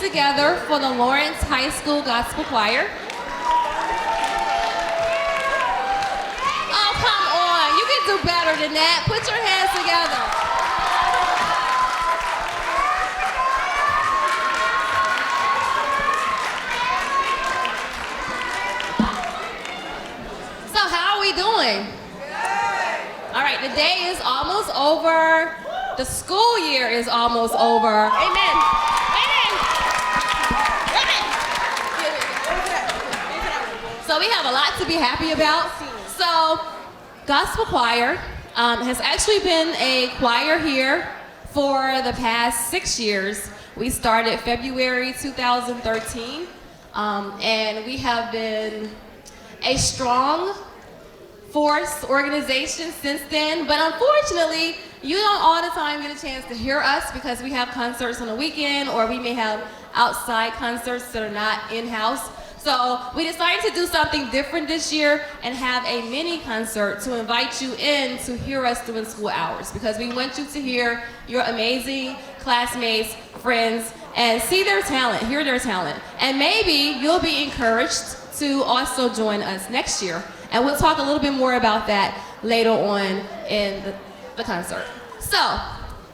together for the Lawrence High School Gospel Choir. Oh, come on. You can do better than that. Put your hands together. So how are we doing? All right, the day is almost over. The school year is almost over. Amen. Amen. Amen. So we have a lot to be happy about. So Gospel Choir has actually been a choir here for the past 6 years. We started February 2013, and we have been a strong force organization since then, but unfortunately, you don't all the time get a chance to hear us because we have concerts on the weekend, or we may have outside concerts that are not in-house. So we decided to do something different this year and have a mini concert to invite you in to hear us during school hours, because we want you to hear your amazing classmates, friends, and see their talent, hear their talent. And maybe you'll be encouraged to also join us next year. And we'll talk a little bit more about that later on in the concert. So,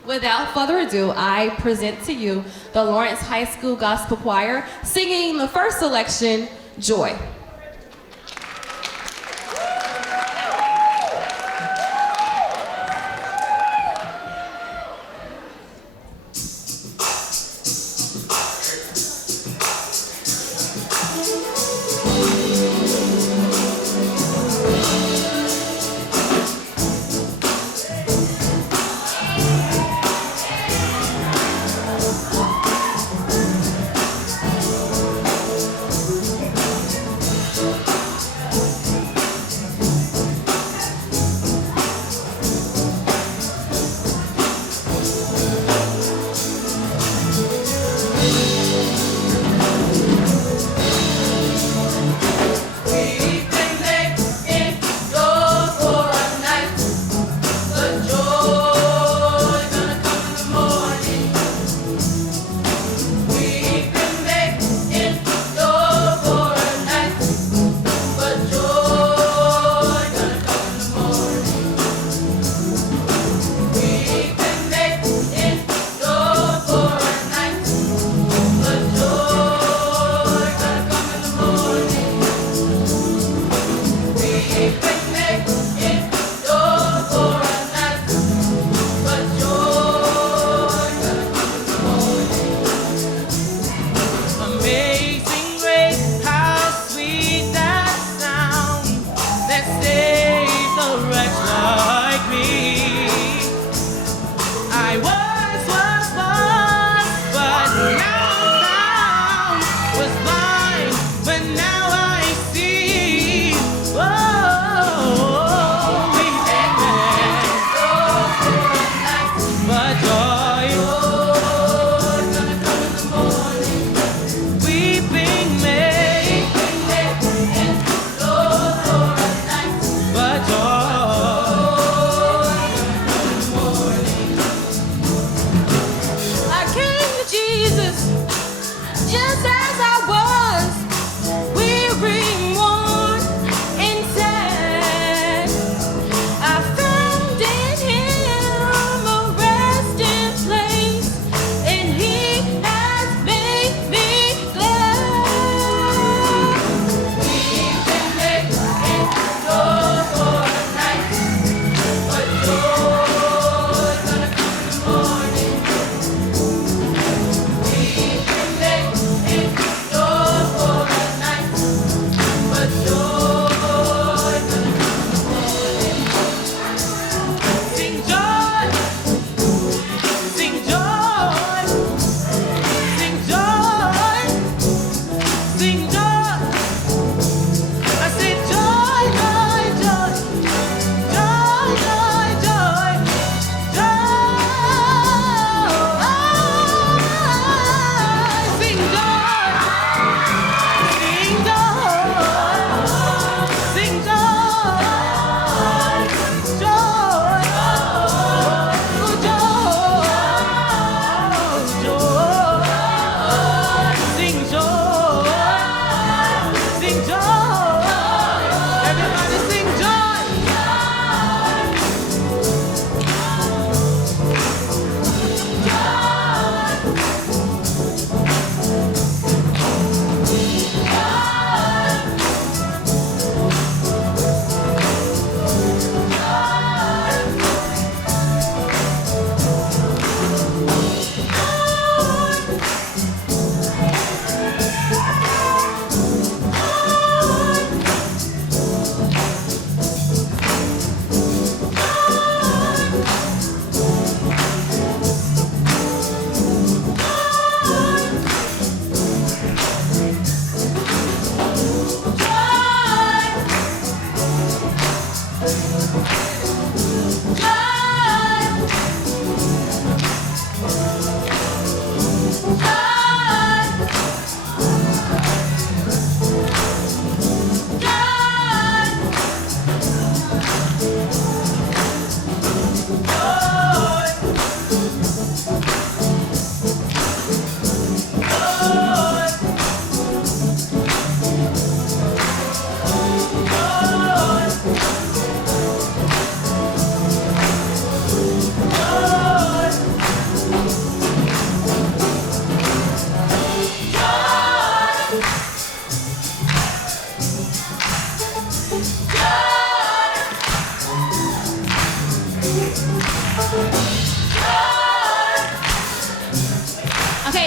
without further ado, I present to you the Lawrence High School Gospel Choir singing the first selection, Joy.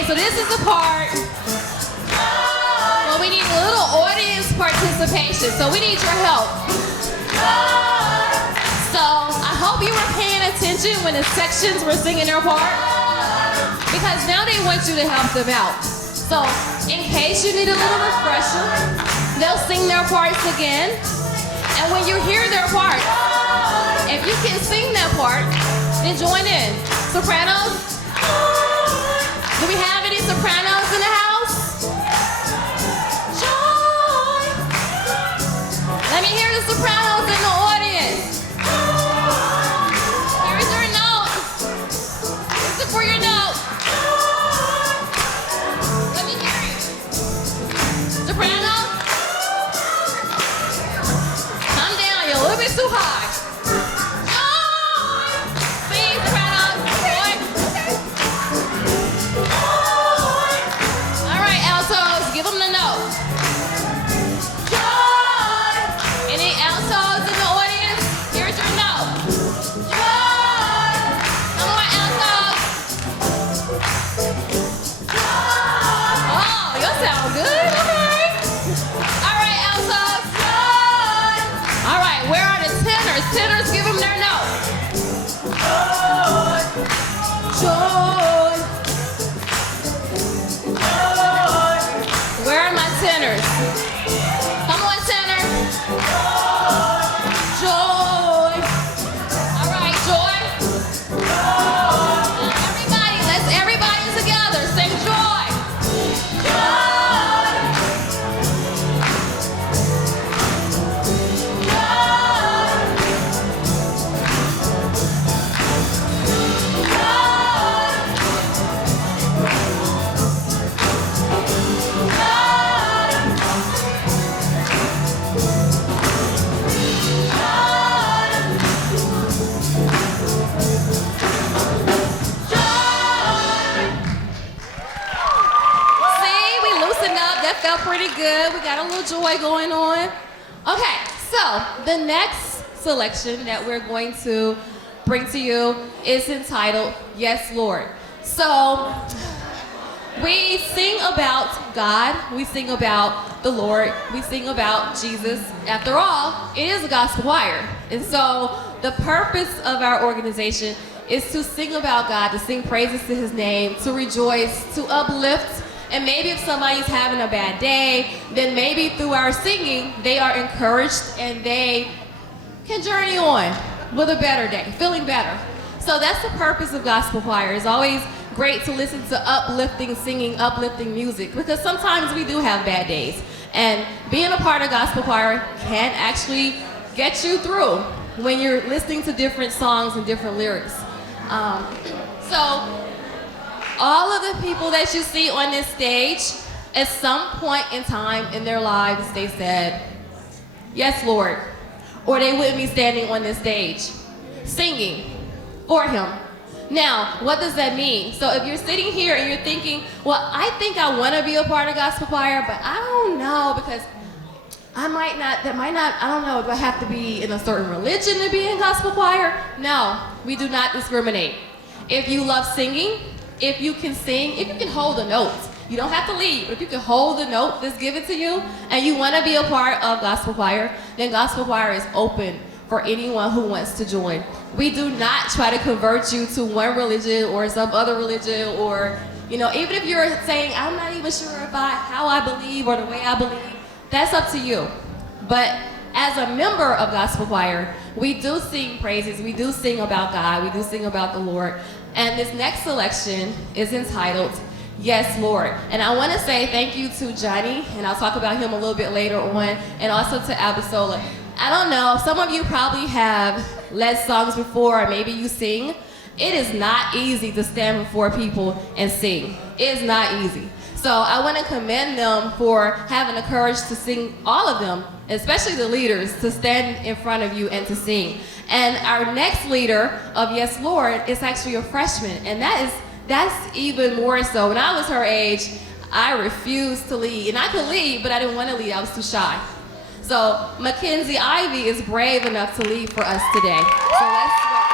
so this is the part where we need a little audience participation. So we need your help. So I hope you were paying attention when the sections were singing their part, because now they want you to help them out. So in case you need a little refresher, they'll sing their parts again. And when you hear their part, if you can sing that part, then join in. Sopranos? Do we have any sopranos in the house? Joy. Let me hear the sopranos in the audience. Here's your note. Listen for your note. Let me hear you. Soprano? Come down, you're a little bit too high. Tenors, give them their note. Joy. Joy. Where are my tenors? Come on, tenor. Joy. All right, joy. Everybody, everybody together. Say joy. Felt pretty good. We got a little joy going on. Okay, so the next selection that we're going to bring to you is entitled Yes, Lord. So we sing about God, we sing about the Lord, we sing about Jesus. After all, it is a gospel choir. And so the purpose of our organization is to sing about God, to sing praises to his name, to rejoice, to uplift. And maybe if somebody's having a bad day, then maybe through our singing, they are encouraged and they can journey on with a better day, feeling better. So that's the purpose of gospel choir. It's always great to listen to uplifting singing, uplifting music, because sometimes we do have bad days. And being a part of gospel choir can actually get you through when you're listening to different songs and different lyrics. So all of the people that you see on this stage, at some point in time in their lives, they said, yes, Lord, or they wouldn't be standing on this stage singing for him. Now, what does that mean? So if you're sitting here and you're thinking, well, I think I want to be a part of gospel choir, but I don't know, because I don't know, do I have to be in a certain religion to be in gospel choir? No, we do not discriminate. If you love singing, if you can sing, if you can hold a note, you don't have to lead, but if you can hold the note that's given to you and you want to be a part of gospel choir, then gospel choir is open for anyone who wants to join. We do not try to convert you to one religion or some other religion, or, even if you're saying, I'm not even sure about how I believe or the way I believe, that's up to you. But as a member of gospel choir, we do sing praises, we do sing about God, we do sing about the Lord. And this next selection is entitled Yes, Lord. And I want to say thank you to Johnny, and I'll talk about him a little bit later on, and also to Abisola. I don't know, some of you probably have led songs before, or maybe you sing. It is not easy to stand before people and sing. It is not easy. So I want to commend them for having the courage to sing, all of them, especially the leaders, to stand in front of you and to sing. And our next leader of Yes, Lord is actually a freshman, and that's even more so. When I was her age, I refused to lead. And I could lead, but I didn't want to lead. I was too shy. So Mackenzie Ivy is brave enough to lead for us today. So let's welcome.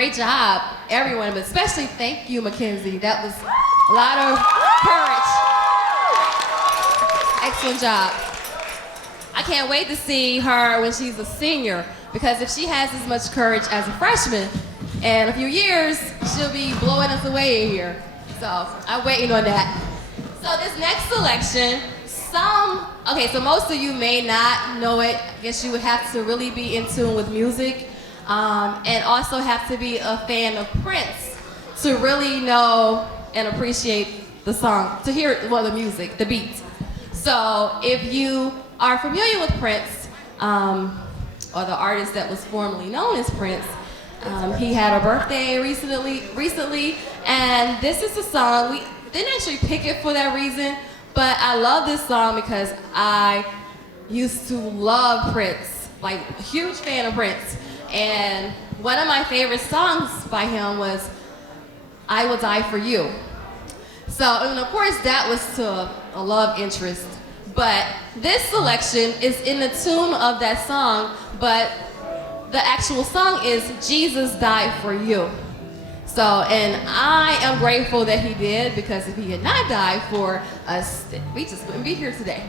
great job, everyone, but especially thank you, Mackenzie. That was a lot of courage. Excellent job. I can't wait to see her when she's a senior, because if she has as much courage as a freshman, in a few years, she'll be blowing us away in here. So I'm waiting on that. So this next selection, so most of you may not know it. I guess you would have to really be in tune with music, and also have to be a fan of Prince to really know and appreciate the song, to hear, the music, the beat. So if you are familiar with Prince, or the artist that was formerly known as Prince, he had a birthday recently, and this is a song. We didn't actually pick it for that reason, but I love this song because I used to love Prince, like a huge fan of Prince. And one of my favorite songs by him was I Will Die For You. So, and of course that was to a love interest, but this selection is in the tune of that song, but the actual song is Jesus Died For You. So, and I am grateful that he did, because if he had not died for us, we just wouldn't be here today.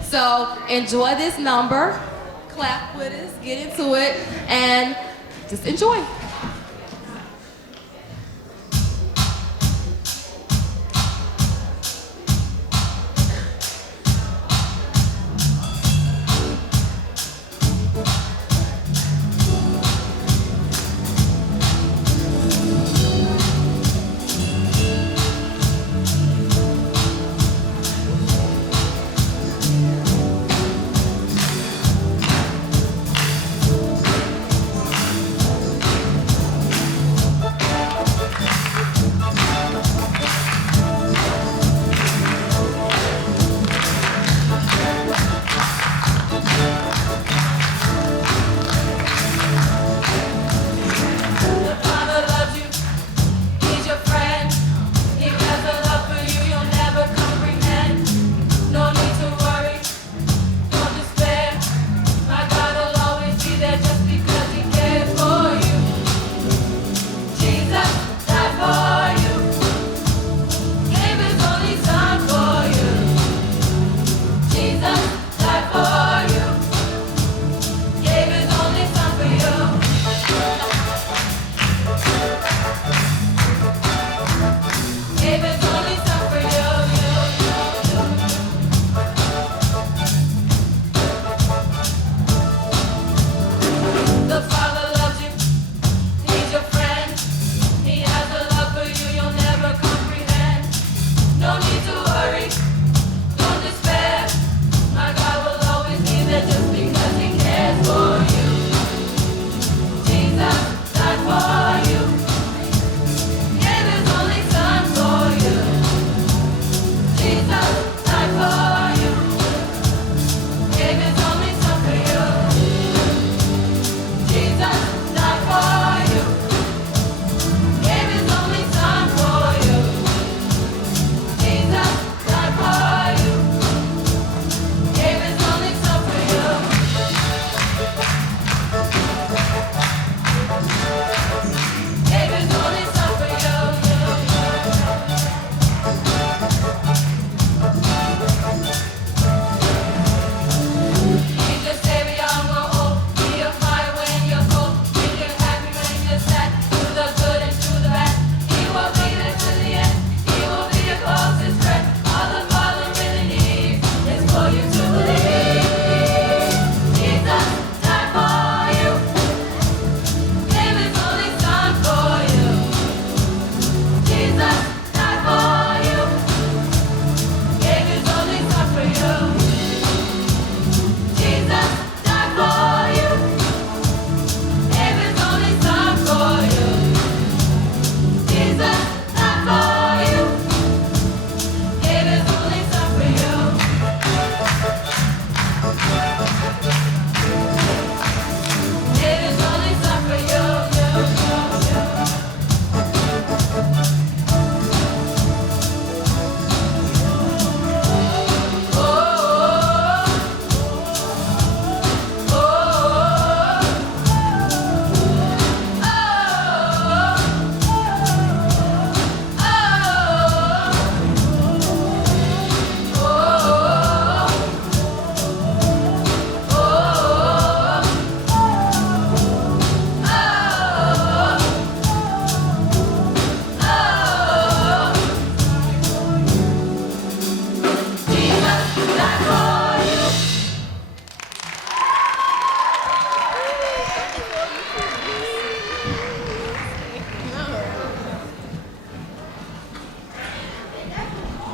So enjoy this number, clap with us, get into it, and just enjoy.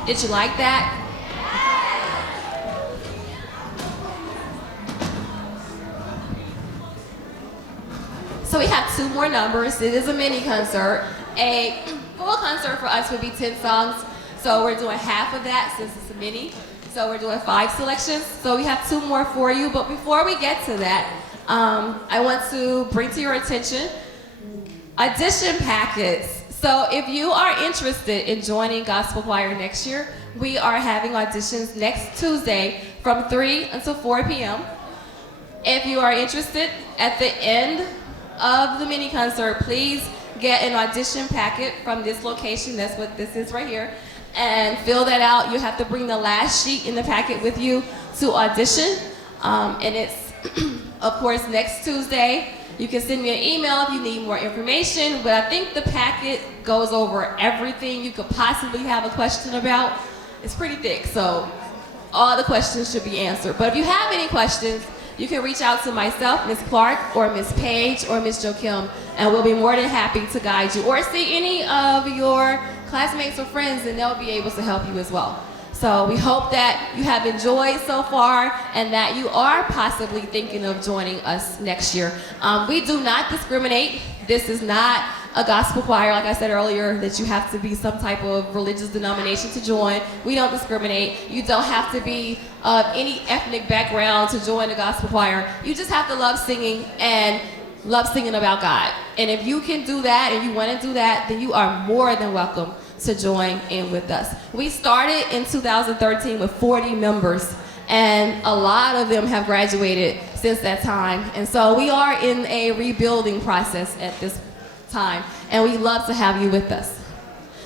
Did you like that? So we have 2 more numbers. It is a mini concert. A full concert for us would be 10 songs. So we're doing half of that since it's a mini. So we're doing 5 selections. So we have 2 more for you. But before we get to that, I want to bring to your attention audition packets. So if you are interested in joining Gospel Choir next year, we are having auditions next Tuesday from 3 until 4 p.m. If you are interested, at the end of the mini concert, please get an audition packet from this location. That's what this is right here. And fill that out. You have to bring the last sheet in the packet with you to audition. And it's, of course, next Tuesday. You can send me an email if you need more information, but I think the packet goes over everything you could possibly have a question about. It's pretty thick, so all the questions should be answered. But if you have any questions, you can reach out to myself, Ms. Clark, or Ms. Page, or Ms. Joachim, and we'll be more than happy to guide you. Or see any of your classmates or friends, and they'll be able to help you as well. So we hope that you have enjoyed so far, and that you are possibly thinking of joining us next year. We do not discriminate. This is not a gospel choir, like I said earlier, that you have to be some type of religious denomination to join. We don't discriminate. You don't have to be of any ethnic background to join a gospel choir. You just have to love singing and love singing about God. And if you can do that and you want to do that, then you are more than welcome to join in with us. We started in 2013 with 40 members, and a lot of them have graduated since that time. And so we are in a rebuilding process at this time, and we love to have you with us.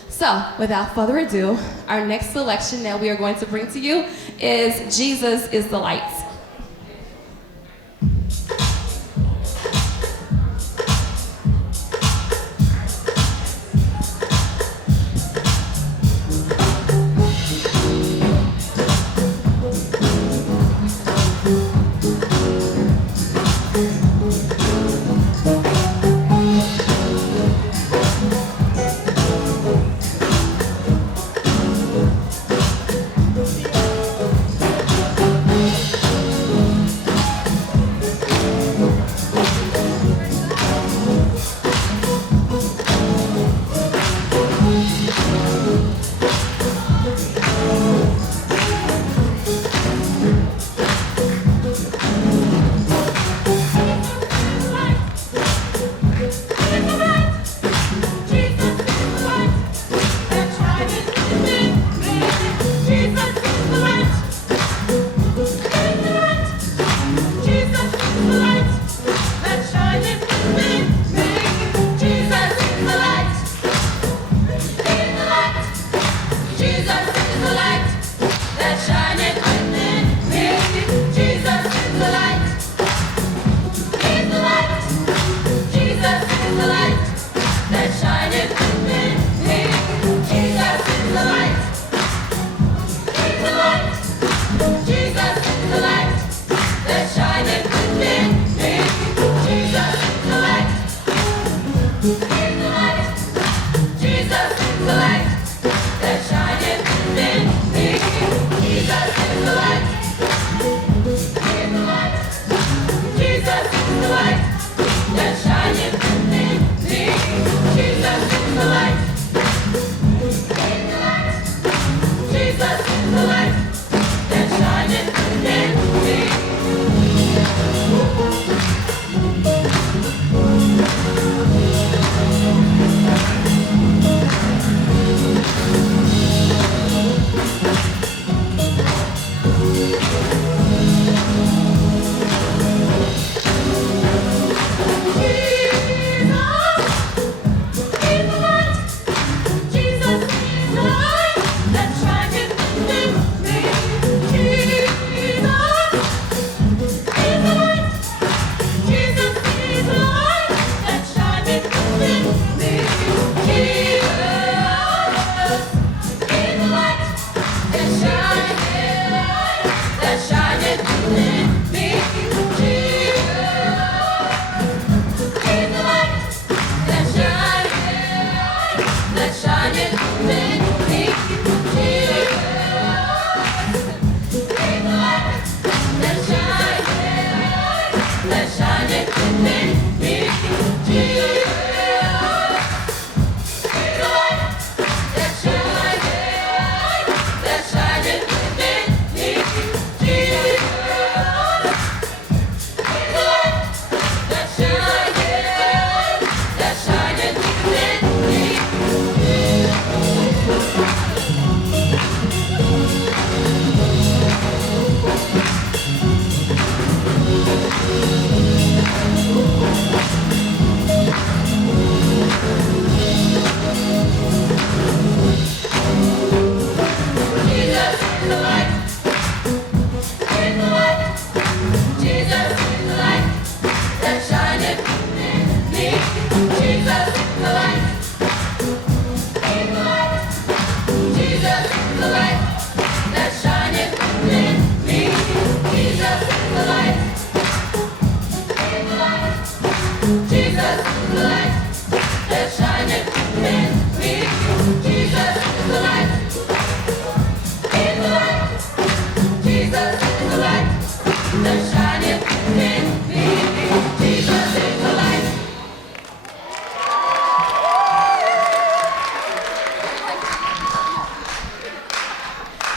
So without further ado, our next selection that we are going to bring to you is Jesus is the Light.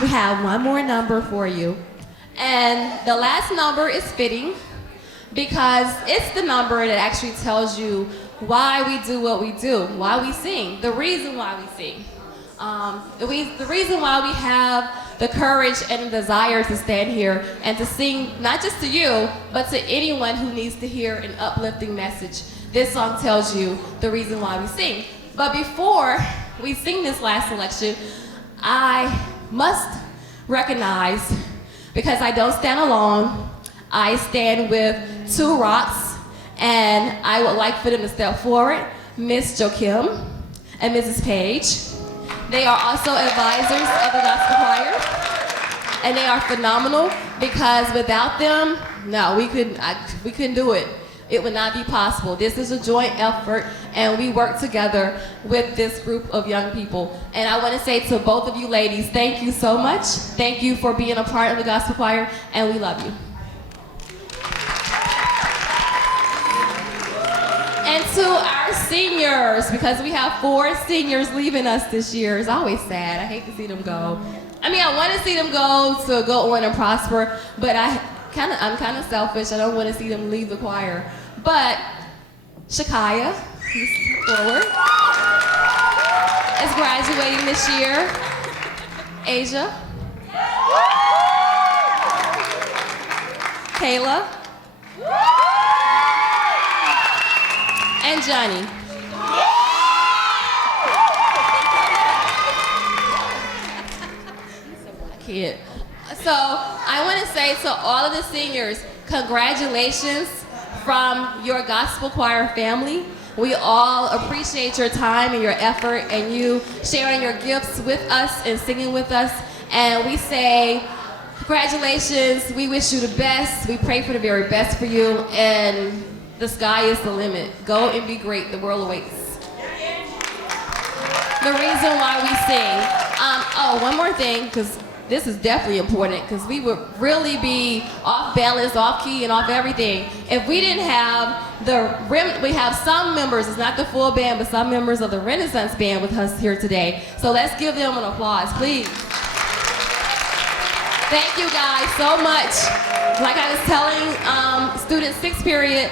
we have one more number for you. And the last number is fitting because it's the number that actually tells you why we do what we do, why we sing, the reason why we sing. The reason why we have the courage and the desire to stand here and to sing, not just to you, but to anyone who needs to hear an uplifting message. This song tells you the reason why we sing. But before we sing this last selection, I must recognize, because I don't stand alone, I stand with two rocks, and I would like for them to step forward, Miss Joachim and Mrs. Page. They are also advisors of the gospel choir, and they are phenomenal because without them, no, we couldn't do it. It would not be possible. This is a joint effort, and we work together with this group of young people. And I want to say to both of you ladies, thank you so much. Thank you for being a part of the gospel choir, and we love you. And to our seniors, because we have 4 seniors leaving us this year. It's always sad. I hate to see them go. I mean, I want to see them go on and prosper, but I'm kind of selfish. I don't want to see them leave the choir. But Shakaya, who's forward, is graduating this year. Asia, Kayla, and Johnny. I can't. So I want to say to all of the seniors, congratulations from your gospel choir family. We all appreciate your time and your effort and you sharing your gifts with us and singing with us. And we say, congratulations, we wish you the best. We pray for the very best for you. And the sky is the limit. Go and be great. The world awaits. The reason why we sing. One more thing, because this is definitely important, because we would really be off balance, off key, and off everything if we didn't have we have some members, it's not the full band, but some members of the Renaissance Band with us here today. So let's give them an applause, please. Thank you guys so much. Like I was telling students 6th period,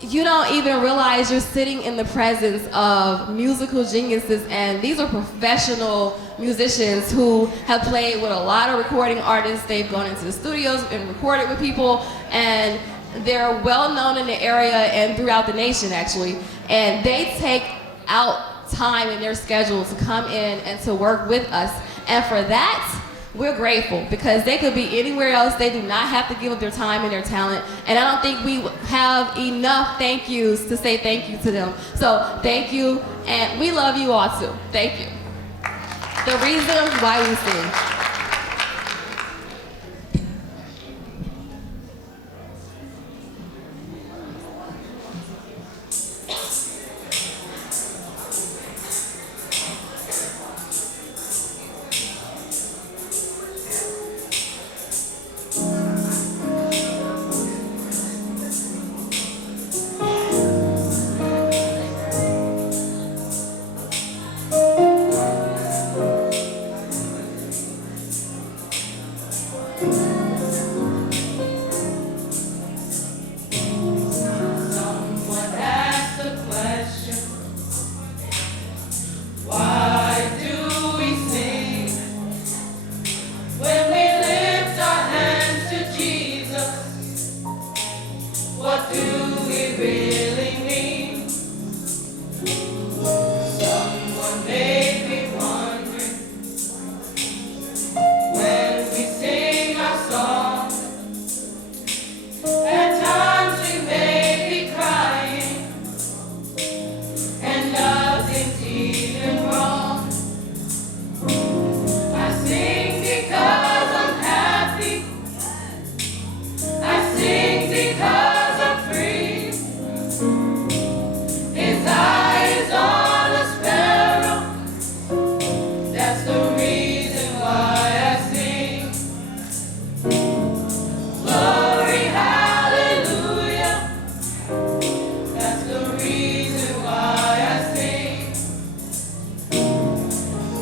you don't even realize you're sitting in the presence of musical geniuses, and these are professional musicians who have played with a lot of recording artists. They've gone into the studios and recorded with people, and they're well known in the area and throughout the nation actually. And they take out time in their schedule to come in and to work with us. And for that, we're grateful, because they could be anywhere else. They do not have to give up their time and their talent. And I don't think we have enough thank yous to say thank you to them. So thank you, and we love you all too. Thank you. The reason why we sing.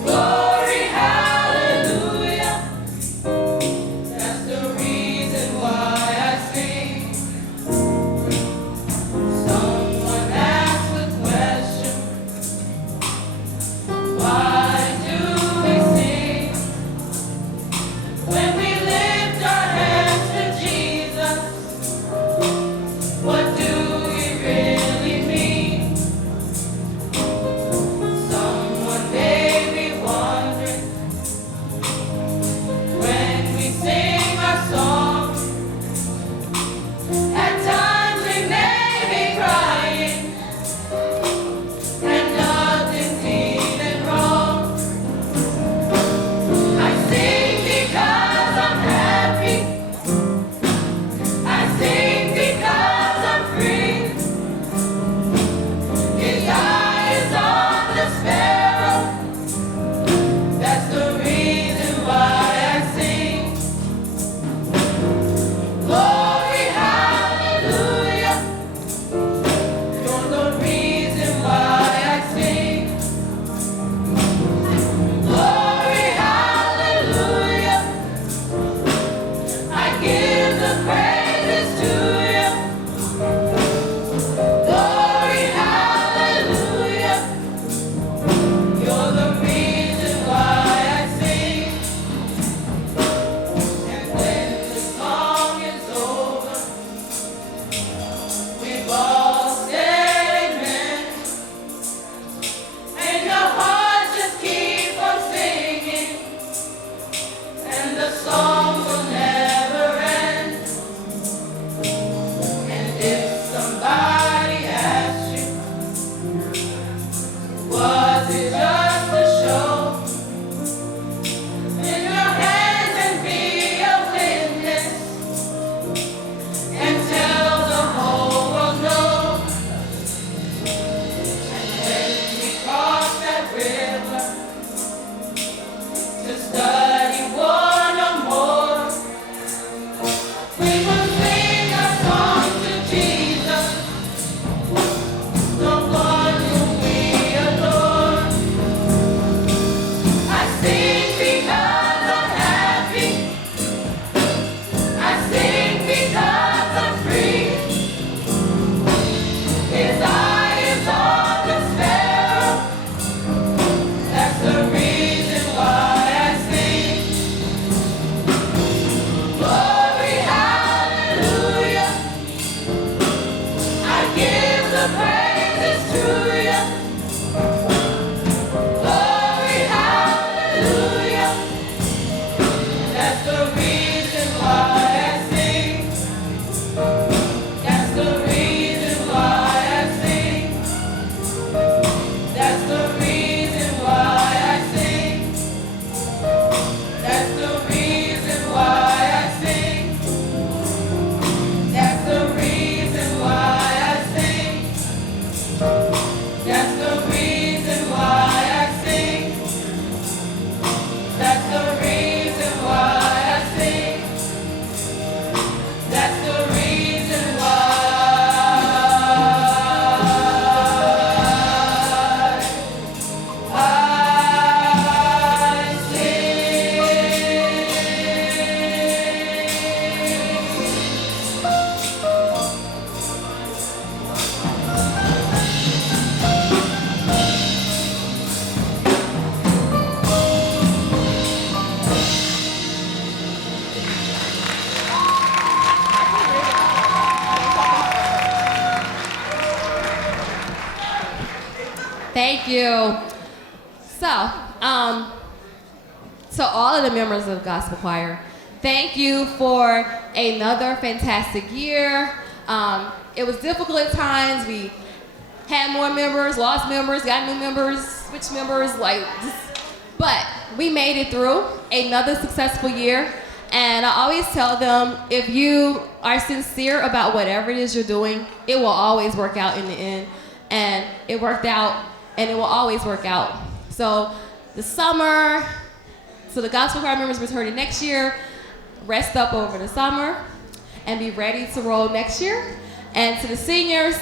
Glory, hallelujah. to study one or more. We will sing a song to Jesus, the one whom we adore. I sing because I'm happy. I sing because I'm free. His eye is on the sparrow. That's the reason why I sing. Glory, hallelujah. I give the praises to you. Glory, hallelujah. That's the reason why I sing. That's the reason why I sing. That's the reason why I sing. That's the reason why I sing. That's the reason why I sing. That's the reason why I sing. That's the reason why I sing. That's the reason why I Thank you. So, to all of the members of Gospel Choir, thank you for another fantastic year. It was difficult at times. We had more members, lost members, got new members, switched members, but we made it through another successful year. And I always tell them, if you are sincere about whatever it is you're doing, it will always work out in the end. And it worked out, and it will always work out. So the summer, so the Gospel Choir members returning next year, rest up over the summer and be ready to roll next year. And to the seniors,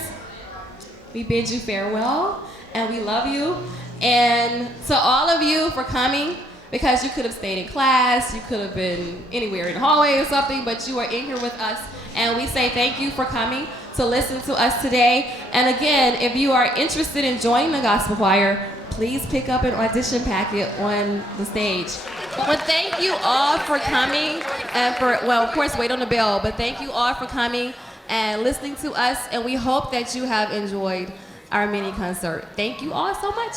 we bid you farewell, and we love you. And to all of you for coming, because you could have stayed in class, you could have been anywhere in the hallway or something, but you are in here with us, and we say thank you for coming to listen to us today. And again, if you are interested in joining the Gospel Choir, please pick up an audition packet on the stage. But thank you all for coming, and of course, wait on the bell, but thank you all for coming and listening to us, and we hope that you have enjoyed our mini concert. Thank you all so much.